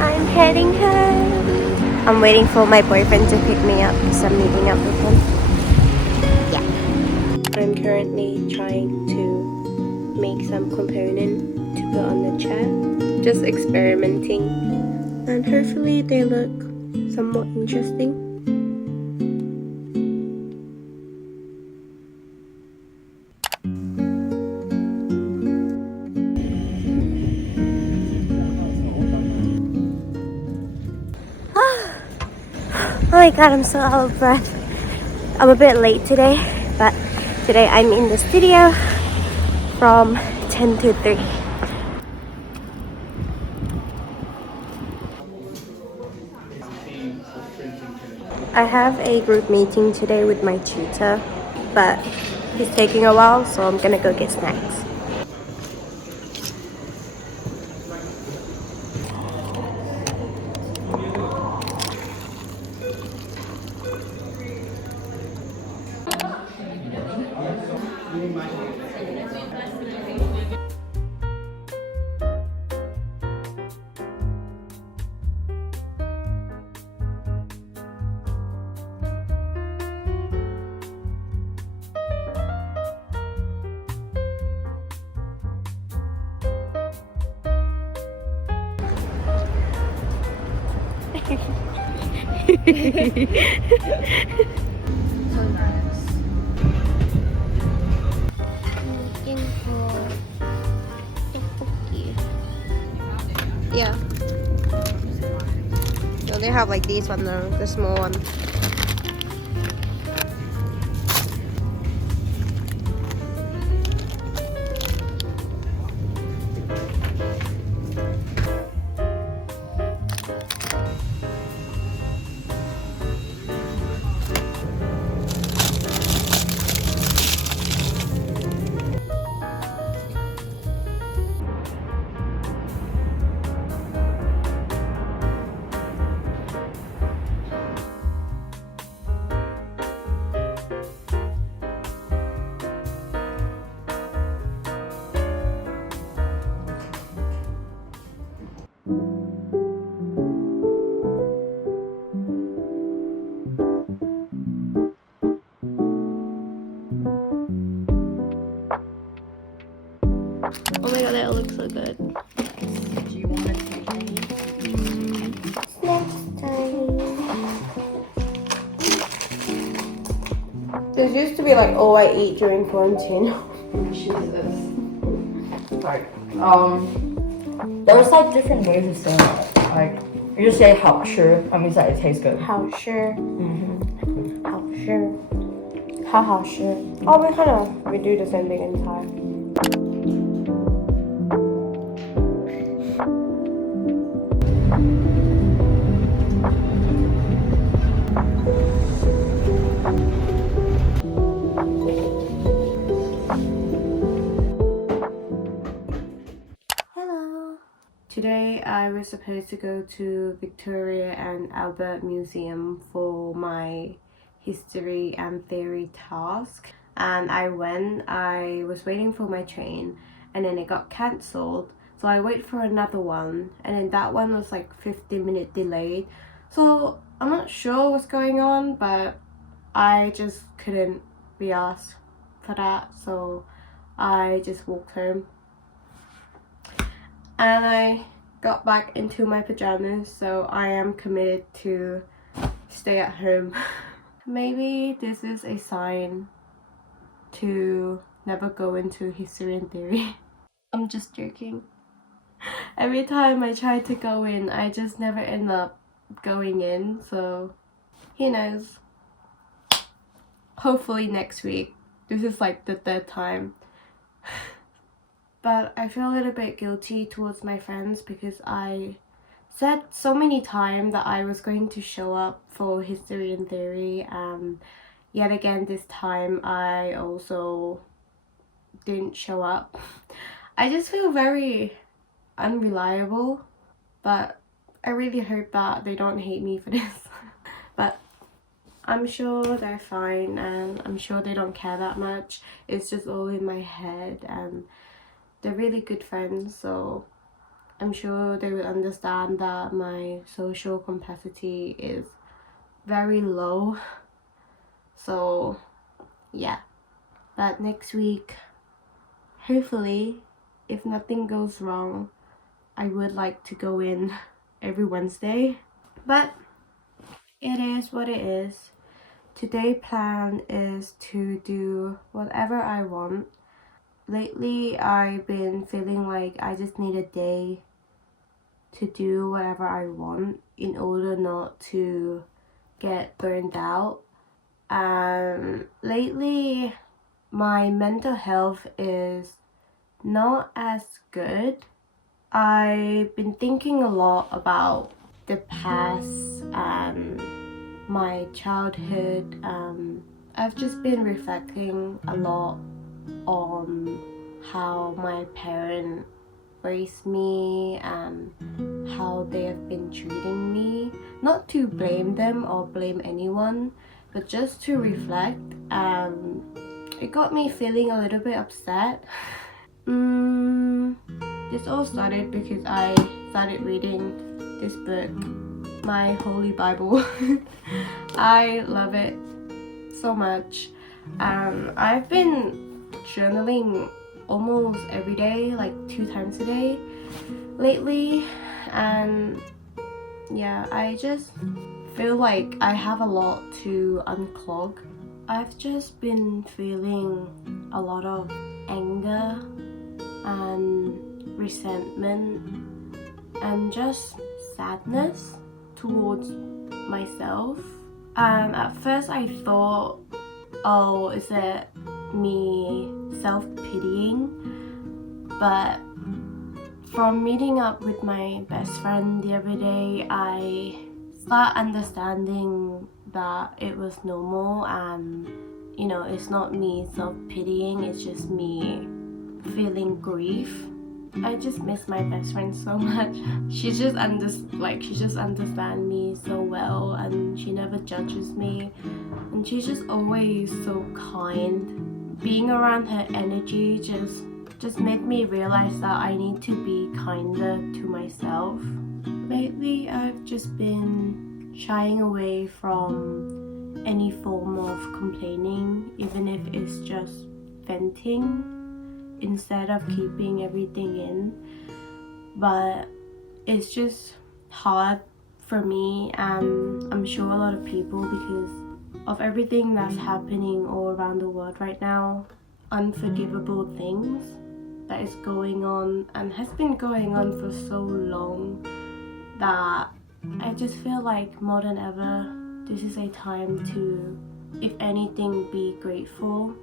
I'm heading home. I'm waiting for my boyfriend to pick me up because I'm meeting up with him. Yeah. I'm currently trying to make some component to put on the chair. Just experimenting. And hopefully they look somewhat interesting. Oh my god, I'm so out of breath. I'm a bit late today, but today I'm in the studio from 10 to 3. I have a group meeting today with my tutor, but it's taking a while, so I'm gonna go get snacks. Looking for tteokbokki. Yeah. No, they have like these one though, the small one. Oh my god, that looks so good. Do you want to take any? Next time. This used to be like all I eat during quarantine. Jesus. Like, there's like different ways to say it. Like, you just say 好吃, that means that it tastes good. 好吃.好吃. 好好吃. Oh, we do the same thing in Thai. Today I was supposed to go to Victoria and Albert Museum for my history and theory task, and I was waiting for my train and then it got cancelled, so I waited for another one and then that one was like 15-minute delayed, so I'm not sure what's going on, but I just couldn't be asked for that, so I just walked home. And I got back into my pajamas, so I am committed to stay at home. Maybe this is a sign to never go into history and theory. I'm just joking. Every time I try to go in, I just never end up going in, so who knows. Hopefully next week. This is like the third time. But I feel a little bit guilty towards my friends because I said so many times that I was going to show up for history and theory, and yet again this time I also didn't show up. I just feel very unreliable, but I really hope that they don't hate me for this. But I'm sure they're fine, and I'm sure they don't care that much. It's just all in my head, and they're really good friends, so I'm sure they will understand that my social capacity is very low. So yeah, but next week, hopefully, if nothing goes wrong, I would like to go in every Wednesday. But it is what it is. Today's plan is to do whatever I want. Lately, I've been feeling like I just need a day to do whatever I want in order not to get burned out. Lately, my mental health is not as good. I've been thinking a lot about the past and my childhood. I've just been reflecting a lot on how my parents raised me and how they have been treating me. Not to blame them or blame anyone, but just to reflect. It got me feeling a little bit upset. This all started because I started reading this book, my Holy Bible. I love it so much. I've been journaling almost every day, like 2 times a day lately, and yeah, I just feel like I have a lot to unclog. I've just been feeling a lot of anger and resentment and just sadness towards myself. At first I thought, oh, is it me self-pitying? But from meeting up with my best friend the other day, I start understanding that it was normal, and it's not me self-pitying, it's just me feeling grief. I just miss my best friend so much. She just understands me so well, and she never judges me, and she's just always so kind. Being around her energy just made me realize that I need to be kinder to myself. Lately, I've just been shying away from any form of complaining, even if it's just venting, instead of keeping everything in. But it's just hard for me, and I'm sure a lot of people, because of everything that's happening all around the world right now. Unforgivable things that is going on and has been going on for so long that I just feel like more than ever this is a time to, if anything, be grateful.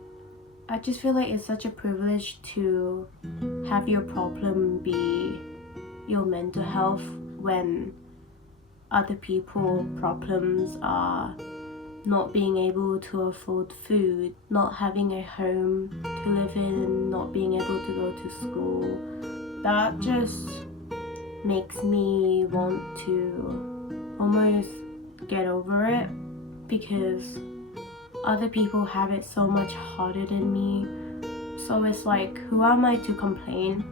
I just feel like it's such a privilege to have your problem be your mental health when other people's problems are not being able to afford food, not having a home to live in, not being able to go to school. That just makes me want to almost get over it, because other people have it so much harder than me. So it's like, who am I to complain?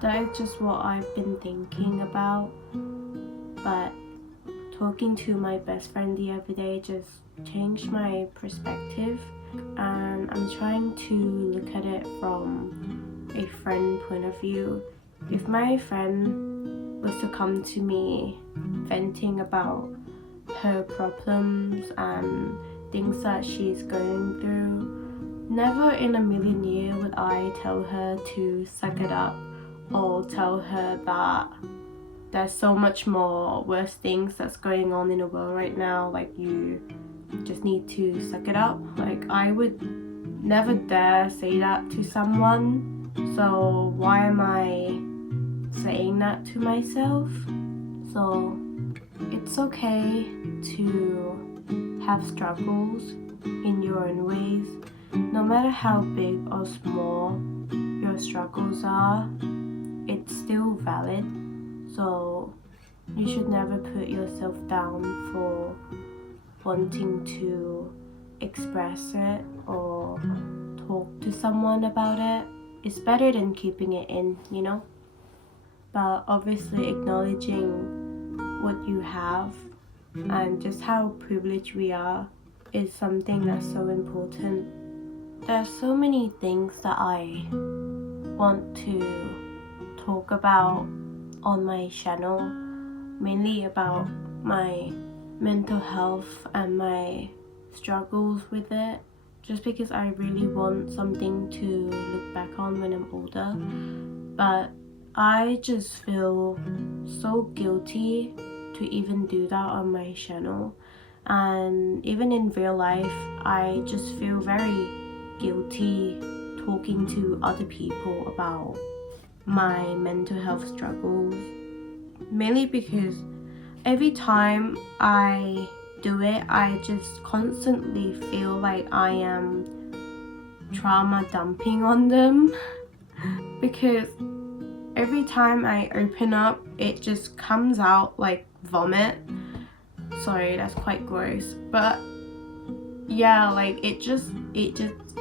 That is just what I've been thinking about. But talking to my best friend the other day just changed my perspective, and I'm trying to look at it from a friend point of view. If my friend was to come to me venting about her problems and things that she's going through, never in a million years would I tell her to suck it up or tell her that there's so much more worse things that's going on in the world right now. Like, you just need to suck it up. Like, I would never dare say that to someone, so why am I saying that to myself? So it's okay to have struggles in your own ways. No matter how big or small your struggles are, it's still valid. So you should never put yourself down for wanting to express it or talk to someone about it. It's better than keeping it in, you know? But obviously acknowledging what you have and just how privileged we are is something that's so important. There's so many things that I want to talk about on my channel, mainly about my mental health and my struggles with it, just because I really want something to look back on when I'm older. But I just feel so guilty to even do that on my channel, and even in real life I just feel very guilty talking to other people about my mental health struggles, mainly because every time I do it I just constantly feel like I am trauma dumping on them because every time I open up it just comes out like vomit. Sorry, that's quite gross, but yeah, like it just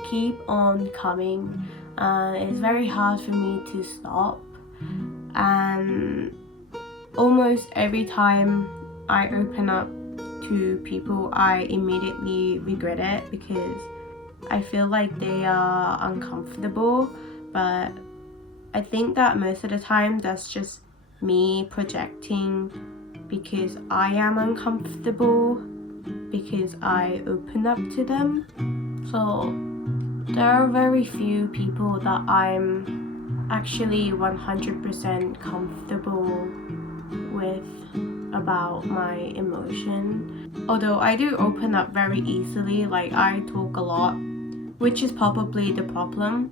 keep on coming. It's very hard for me to stop, and almost every time I open up to people I immediately regret it because I feel like they are uncomfortable. But I think that most of the time that's just me projecting because I am uncomfortable because I open up to them. So there are very few people that I'm actually 100% comfortable with about my emotion. Although I do open up very easily, like I talk a lot, which is probably the problem.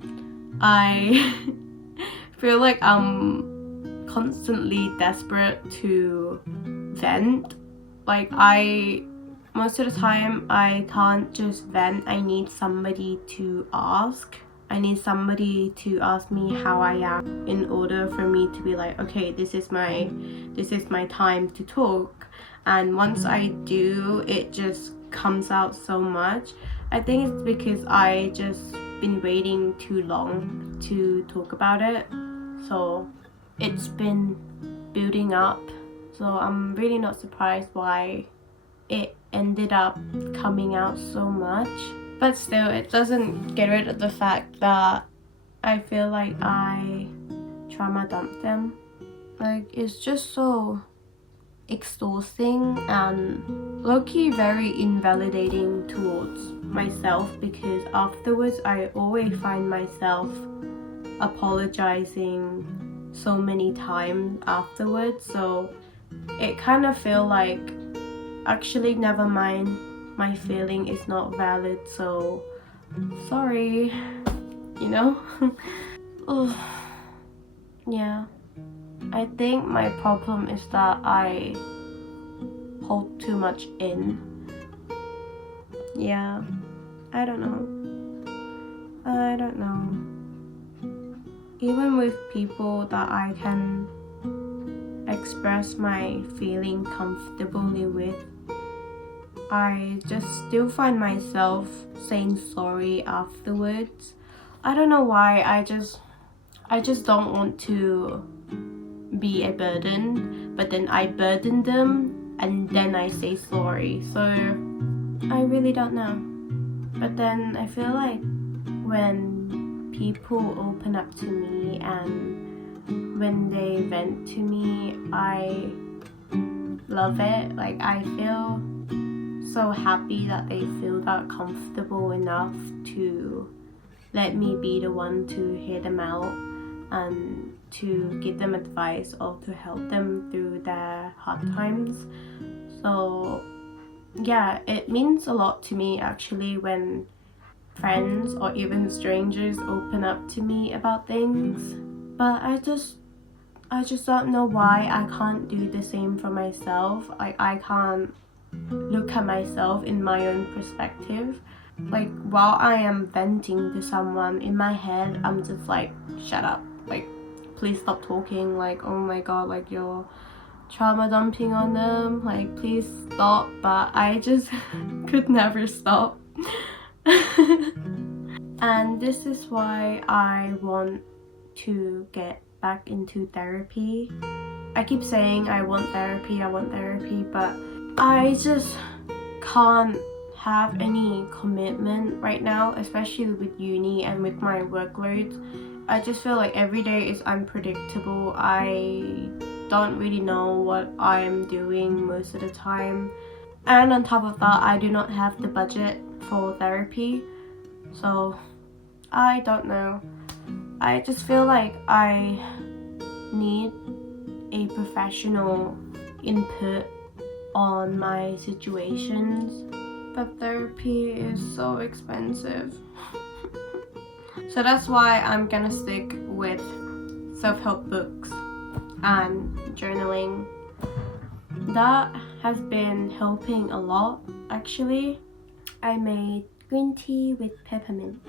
I feel like I'm constantly desperate to vent. Like most of the time I can't just vent. I need somebody to ask. I need somebody to ask me how I am in order for me to be like, okay, this is my time to talk. And once I do, it just comes out so much. I think it's because I just been waiting too long to talk about it. So it's been building up. So I'm really not surprised why it ended up coming out so much. But still, it doesn't get rid of the fact that I feel like I trauma dumped them. Like, it's just so exhausting and low-key very invalidating towards myself, because afterwards I always find myself apologizing so many times afterwards. So it kind of feel like, actually, never mind, my feeling is not valid, so sorry, you know? Oh, yeah. I think my problem is that I hold too much in. Yeah, I don't know. Even with people that I can express my feeling comfortably with, I just still find myself saying sorry afterwards. I don't know why. I just don't want to be a burden, but then I burden them and then I say sorry. So I really don't know. But then I feel like when people open up to me and when they vent to me, I love it. Like, I feel so happy that they feel that comfortable enough to let me be the one to hear them out and to give them advice or to help them through their hard times. So yeah, it means a lot to me actually when friends or even strangers open up to me about things. But I just don't know why I can't do the same for myself. I can't look at myself in my own perspective. Like while I am venting to someone, in my head I'm just like, shut up, like please stop talking, like oh my god, like you're trauma dumping on them, like please stop. But I just could never stop. And this is why I want to get back into therapy. I keep saying I want therapy, but I just can't have any commitment right now, especially with uni and with my workload. I just feel like every day is unpredictable. I don't really know what I'm doing most of the time. And on top of that, I do not have the budget for therapy. So I don't know. I just feel like I need a professional input on my situations, but therapy is so expensive. So that's why I'm gonna stick with self-help books and journaling. That has been helping a lot actually. I made green tea with peppermint.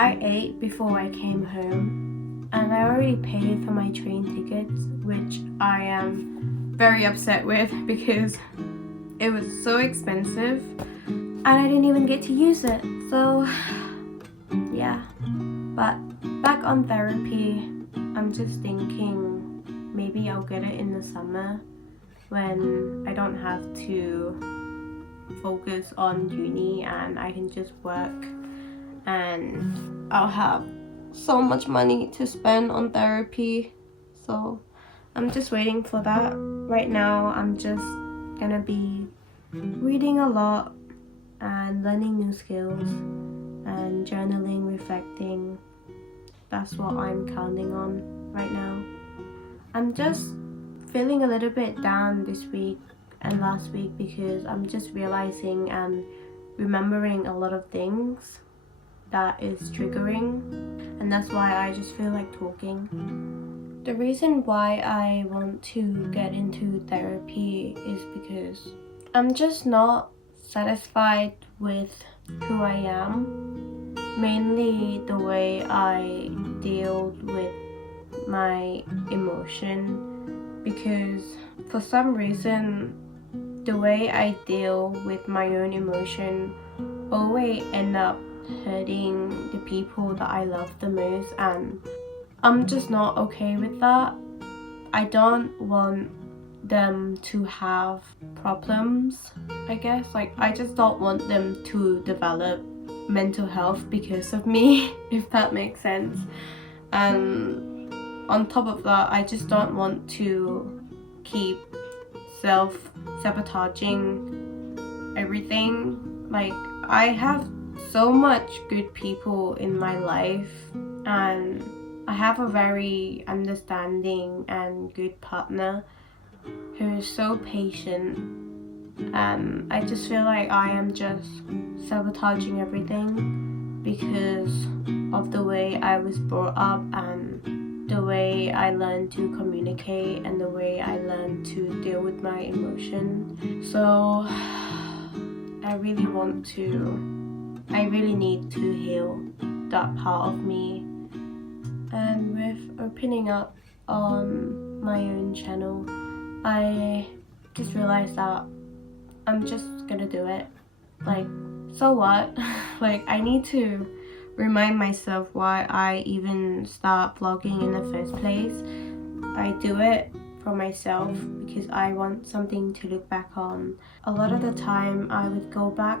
I ate before I came home, and I already paid for my train tickets, which I am very upset with because it was so expensive and I didn't even get to use it. So yeah, but back on therapy, I'm just thinking maybe I'll get it in the summer when I don't have to focus on uni and I can just work, and I'll have so much money to spend on therapy. So I'm just waiting for that. Right now I'm just gonna be reading a lot and learning new skills and journaling, reflecting. That's what I'm counting on right now. I'm just feeling a little bit down this week and last week because I'm just realizing and remembering a lot of things that is triggering, and that's why I just feel like talking. The reason why I want to get into therapy is because I'm just not satisfied with who I am, mainly the way I deal with my emotion, because for some reason the way I deal with my own emotion always end up hurting the people that I love the most, and I'm just not okay with that. I don't want them to have problems, I guess. Like I just don't want them to develop mental health because of me, if that makes sense. And on top of that, I just don't want to keep self-sabotaging everything. Like I have so much good people in my life, and I have a very understanding and good partner who is so patient, and I just feel like I am just sabotaging everything because of the way I was brought up and the way I learned to communicate and the way I learned to deal with my emotion. So I really need to heal that part of me. And with opening up on my own channel, I just realized that I'm just gonna do it. Like, so what? Like, I need to remind myself why I even start vlogging in the first place. I do it for myself because I want something to look back on. A lot of the time I would go back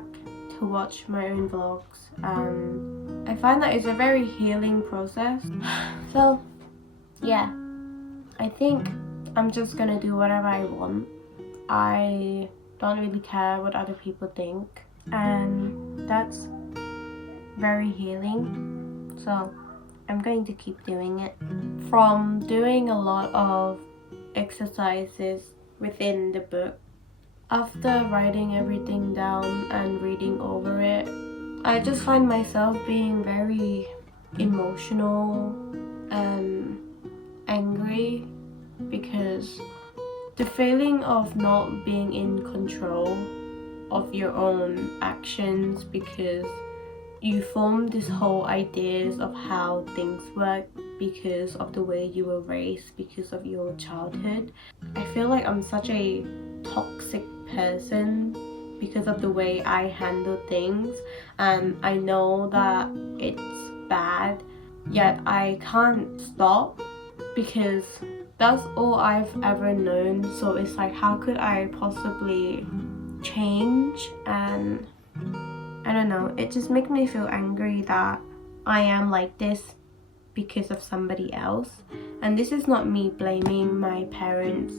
to watch my own vlogs, and I find that it's a very healing process. So yeah, I think I'm just gonna do whatever I want. I don't really care what other people think, and that's very healing. So I'm going to keep doing it. From doing a lot of exercises within the book, after writing everything down and reading over it, I just find myself being very emotional and angry because the feeling of not being in control of your own actions because you form this whole ideas of how things work because of the way you were raised, because of your childhood. I feel like I'm such a toxic person because of the way I handle things, and I know that it's bad, yet I can't stop because that's all I've ever known. So it's like, how could I possibly change? And I don't know, it just makes me feel angry that I am like this because of somebody else. And this is not me blaming my parents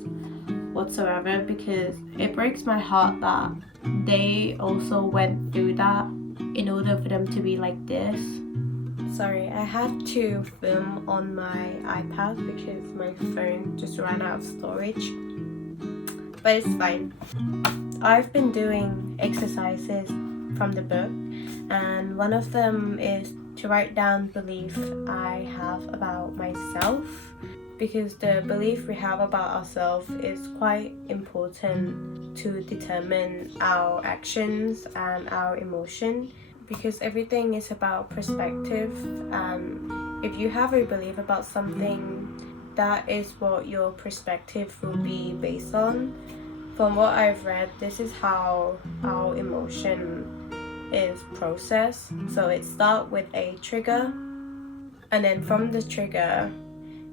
whatsoever, because it breaks my heart that they also went through that in order for them to be like this. Sorry, I had to film on my iPad because my phone just ran out of storage, but it's fine. I've been doing exercises from the book, and one of them is to write down belief I have about myself, because the belief we have about ourselves is quite important to determine our actions and our emotion, because everything is about perspective. If you have a belief about something, that is what your perspective will be based on. From what I've read, this is how our emotion is processed. So it starts with a trigger, and then from the trigger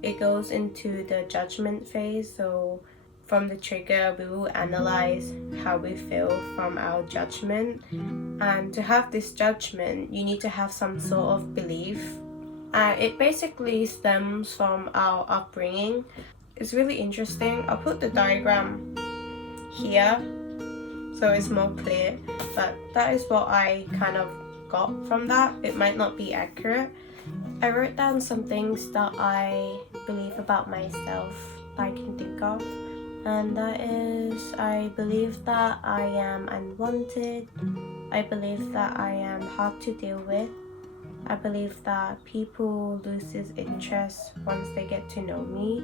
it goes into the judgment phase. So from the trigger we will analyze how we feel from our judgment, and to have this judgment you need to have some sort of belief. It basically stems from our upbringing. It's really interesting. I'll put the diagram here so it's more clear, but that is what I kind of got from that. It might not be accurate. I wrote down some things that I believe about myself I can think of, and that is, I believe that I am unwanted. I believe that I am hard to deal with. I believe that people lose interest once they get to know me.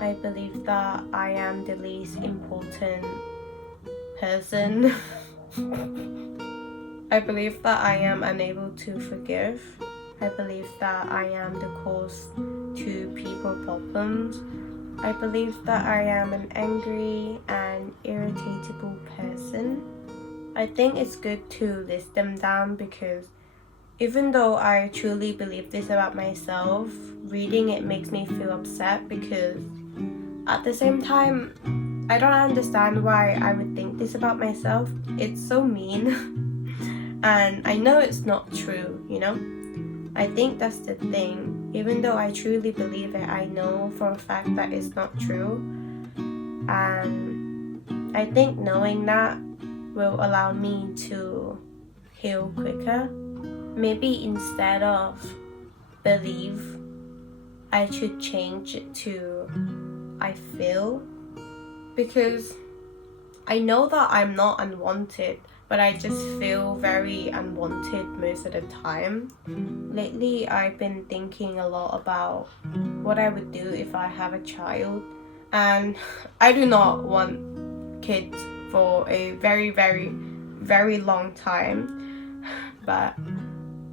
I believe that I am the least important person. I believe that I am unable to forgive. I believe that I am the cause to people problems. I believe that I am an angry and irritable person. I think it's good to list them down, because even though I truly believe this about myself, reading it makes me feel upset, because at the same time, I don't understand why I would think this about myself. It's so mean. And I know it's not true, you know? I think that's the thing. Even though I truly believe it, I know for a fact that it's not true. And I think knowing that will allow me to heal quicker. Maybe instead of believe, I should change it to I feel, because I know that I'm not unwanted, but I just feel very unwanted most of the time. Lately, I've been thinking a lot about what I would do if I have a child, and I do not want kids for a very, very, very long time, but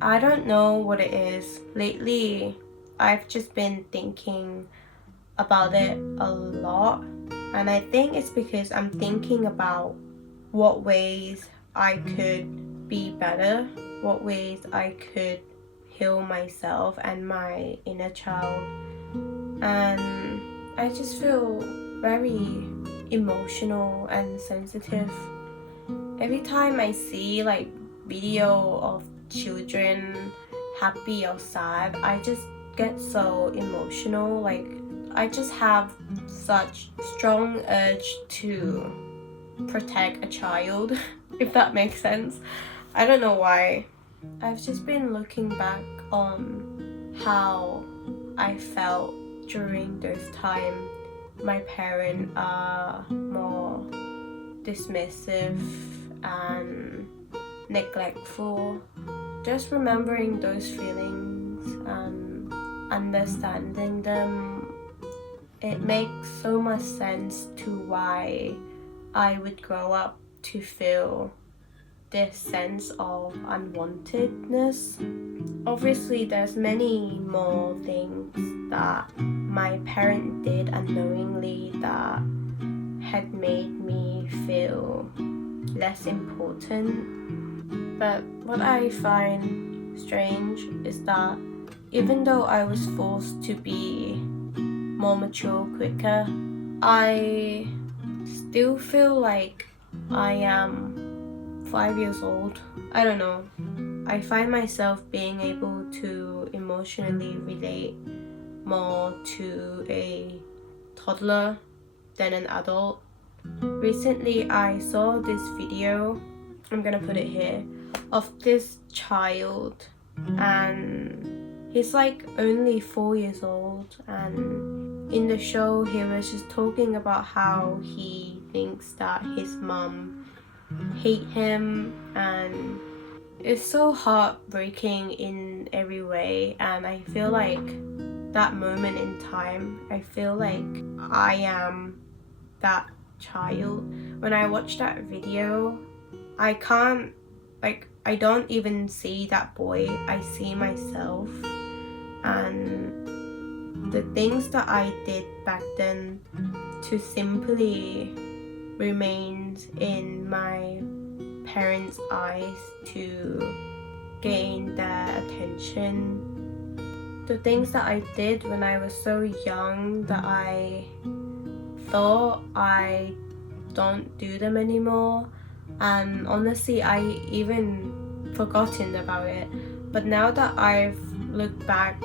I don't know what it is. Lately, I've just been thinking about it a lot, and I think it's because I'm thinking about what ways I could be better, what ways I could heal myself and my inner child. And I just feel very emotional and sensitive. Every time I see like video of children happy or sad, I just get so emotional. Like, I just have such strong urge to protect a child, if that makes sense. I don't know why. I've just been looking back on how I felt during those times. My parents are more dismissive and neglectful. Just remembering those feelings and understanding them, it makes so much sense to why I would grow up to feel this sense of unwantedness. Obviously, there's many more things that my parent did unknowingly that had made me feel less important. But what I find strange is that even though I was forced to be more mature quicker, I still feel like I am 5 years old. I don't know. I find myself being able to emotionally relate more to a toddler than an adult. Recently, I saw this video, I'm gonna put it here, of this child, and he's like only 4 years old, and in the show he was just talking about how he thinks that his mom hate him, and it's so heartbreaking in every way. And I feel like that moment in time, I feel like I am that child. When I watch that video, I can't, I don't even see that boy, I see myself. And the things that I did back then to simply remain in my parents' eyes to gain their attention. The things that I did when I was so young that I thought I don't do them anymore, and honestly I even forgotten about it. But now that I've looked back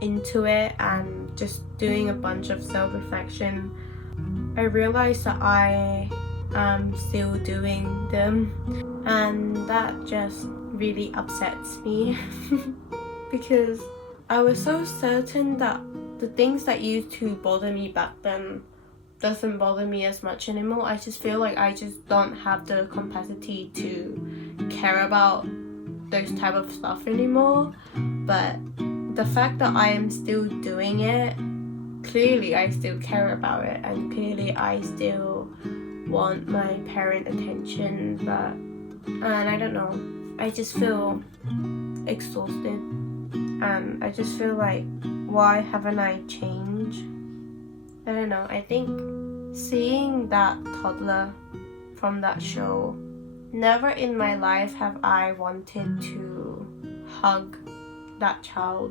into it and just doing a bunch of self-reflection, I realized that I am still doing them, and that just really upsets me because I was so certain that the things that used to bother me back then doesn't bother me as much anymore. I just feel like I just don't have the capacity to care about those type of stuff anymore. But the fact that I am still doing it, clearly I still care about it, and clearly I still want my parent attention. But and I don't know, I just feel exhausted, and I just feel like, why haven't I changed? I don't know. I think seeing that toddler from that show, never in my life have I wanted to hug that child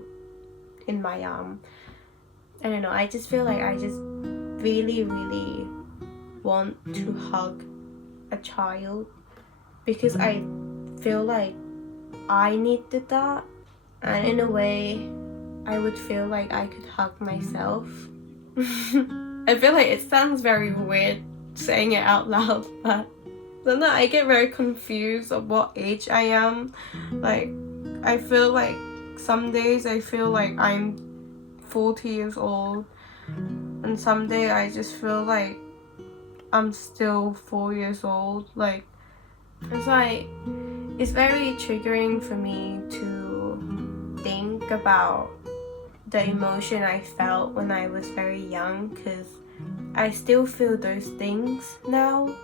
in my arm. I don't know, I just feel like I just really want to hug a child because I feel like I needed that, and in a way I would feel like I could hug myself. I feel like it sounds very weird saying it out loud, but then I get very confused of what age I am. Like, I feel like some days I feel like I'm 40 years old, and some day I just feel like I'm still 4 years old. Like, it's very triggering for me to think about the emotion I felt when I was very young, because I still feel those things now.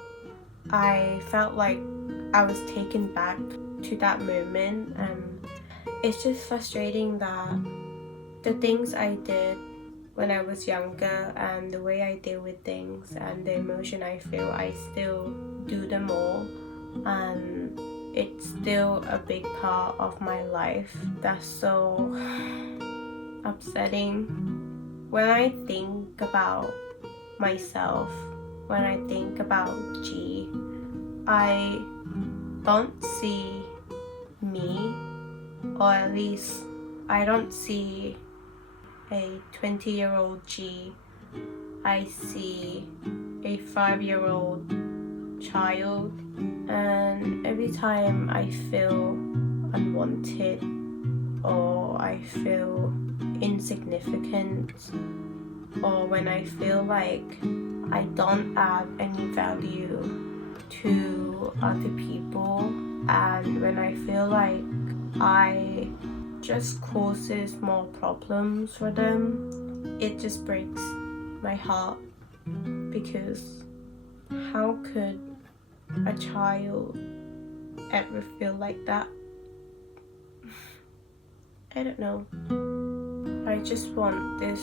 I felt like I was taken back to that moment, and it's just frustrating that the things I did when I was younger and the way I deal with things and the emotion I feel, I still do them all, and it's still a big part of my life. That's so upsetting. When I think about myself, when I think about G, I don't see me, or at least I don't see a 20-year-old G. I see a 5-year-old child, and every time I feel unwanted, or I feel insignificant, or when I feel like I don't add any value to other people, and when I feel like I just causes more problems for them, it just breaks my heart, because how could a child ever feel like that? I don't know. I just want this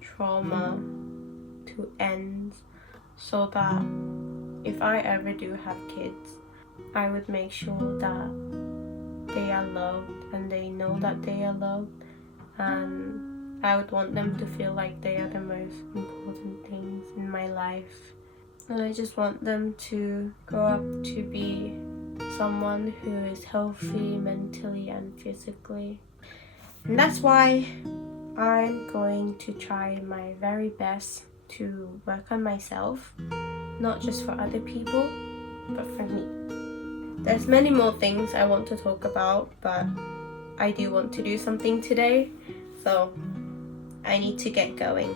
trauma to end, so that if I ever do have kids, I would make sure that they are loved and they know that they are loved, and I would want them to feel like they are the most important things in my life. And I just want them to grow up to be someone who is healthy mentally and physically. And that's why I'm going to try my very best to work on myself, not just for other people, but for me. There's many more things I want to talk about, but I do want to do something today, so I need to get going.